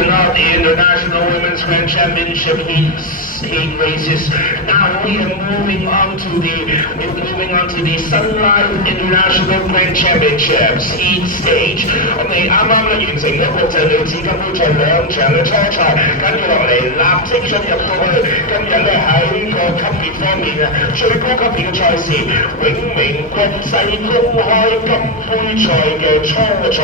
finishing up the International Women's Grand Championship heat races. Now we are moving on to the Sun Life International Grand Championships heat stage。我哋啱啱咧完成咗國際女子金杯賽2場嘅初賽，跟住落嚟立即進入到去今日咧喺個級別方面嘅最高級別嘅賽事永明國際公開金杯賽嘅初賽，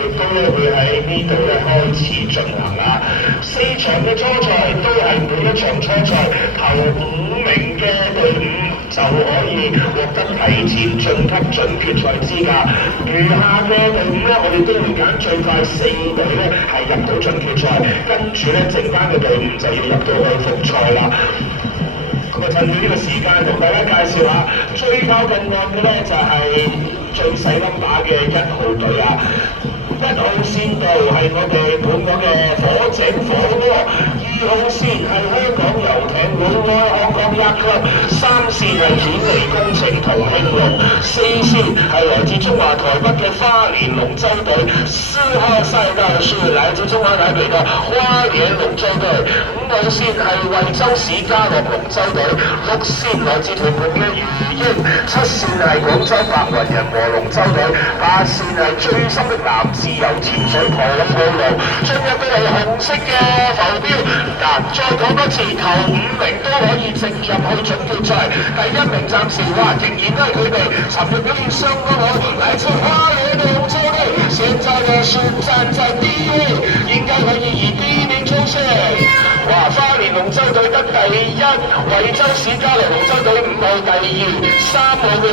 亦都咧會喺呢度咧開始進行啦。4場嘅初賽都係每一場初賽頭5名嘅隊伍就可以獲得提前晉級準決賽資格。餘下嘅隊伍咧，我哋都會揀最快4隊咧係入到準決賽，跟住咧剩翻嘅隊伍就要入到去復賽啦。咁啊，趁住呢個時間同大家介紹下最靠近岸嘅咧就係最細number嘅1號隊啊。1號線道係我哋本港嘅火井火鍋，2號線係香港遊艇會愛香港1 club， 3線係顯利工程同興隆，4線係來自中華台北嘅花蓮龍舟隊，4號賽道是來自中華台北嘅花蓮龍舟隊，5號線係惠州市嘉樂龍舟隊，6線來自屯門嘅魚鷹，7線係廣州白雲人和龍舟隊，8線係最深的男自由潛水旁路，進入到嚟紅色嘅浮標。嗱，再講多次，頭5名都可以直入去準決賽。第1名暫時話仍然都係佢哋，尋日表現相當好，來自花蓮的龍舟隊，現在呢是站在第1位，應該可以以第1名出線。哇！花蓮龍舟隊得第1，惠州市嘉樂龍舟隊5號第2，3號嘅。